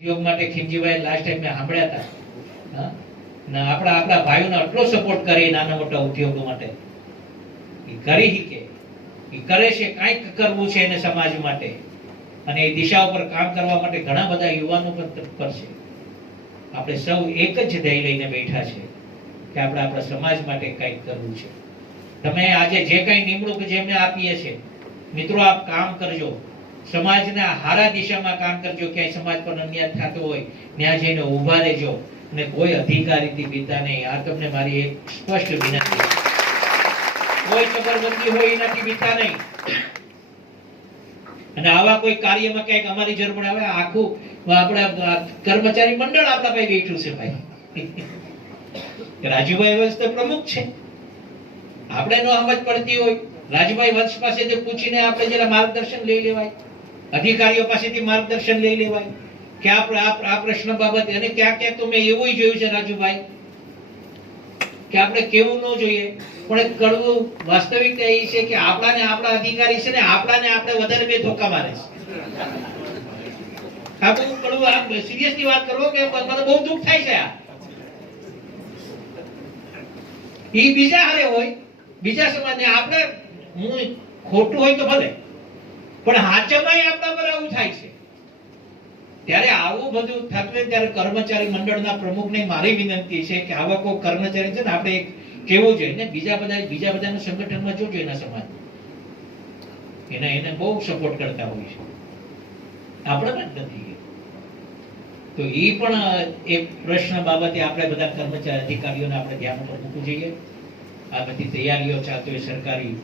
ઉદ્યોગ માટે Khimjibhai last time મેં સાંભળ્યા હતા? ને આપણા આપણા ભાઈઓને આટલો સપોર્ટ કરે નાના મોટા ઉદ્યોગો માટે. એ કરી શકે એ કરે છે, કાંઈક કરવું છે એને સમાજ માટે. અને એ દિશા ઉપર કામ કરવા માટે ઘણા બધા યુવાનો પણ તત્પર છે આપણે સૌ એક જ ધ્યેય લઈને બેઠા છે કે આપણે આપણા સમાજ માટે કંઈક કરવું છે. તમે આજે જે કંઈ નિમણૂક જેમને આપીએ છે, મિત્રો આપ કામ કરજો. સમાજના હારા દિશામાં કામ કરજો, ક્યાંય સમાજ પર અન્યાય થતો હોય, ત્યાં જઈને ઊભા રહેજો અને કોઈ અધિકારીથી બીતા નહીં. આ તમને મારી એક સ્પષ્ટ વિનંતી કોઈ જબરબંધી હોય, એનાથી બીતા નહીં. અને આવા કોઈ કાર્યમાં ક્યાંક અમારી જરૂર પડે, હવે આખું આપણા કર્મચારી મંડળ આપણા પાસે બેઠું છે ભાઈ. રાજુભાઈ વંશ તો પ્રમુખ છે. આપણે નો સમજ પડતી હોય. રાજુભાઈ વંશ પાસેથી પૂછીને આપણે જરા માર્ગદર્શન લઈ લેવાય. અધિકારીઓ પાસેથી માર્ગદર્શન લઈ લેવાય. કે આ પ્રશ્ન બાબત એને ક્યાં ક્યાં તો મેં એવું જોયું છે રાજુભાઈ, કે આપણે કેવું ન જોઈએ, પણ કડવું વાસ્તવિકતા એ છે કે આપણાને આપણા અધિકારી છે ને આપણાને આપણે વધારે બે ધોકા મારે છે. આ બહુ કડવું આ સિરિયસલી વાત કરો કે મને બહુ દુઃખ થાય છે આ. એ બીજા હારે હોય, બીજા સમાજને આપણે, હું ખોટું હોય તો ભલે પણ હાચમાય આપણા પર આવું થાય છે. ત્યારે આવું બધું થતું ત્યારે કર્મચારી મંડળના પ્રમુખને મારી વિનંતી છે કે આવા કોઈ કર્મચારી છે ને, આપણે કેવું જોઈએ ને, બીજા બધા, બીજા બધાના સંગઠનમાં જોજો એના સમાજ? એને એને બહુ સપોર્ટ કરતા હોય છે. આપણે જ નથી તો એ પણ એક પ્રશ્ન બાબતે આપણે બધા કર્મચારી અધિકારીઓને આપણે ધ્યાન પર મૂકવું જોઈએ. આ બધી તૈયારીઓ ચાલતી હોય સરકારી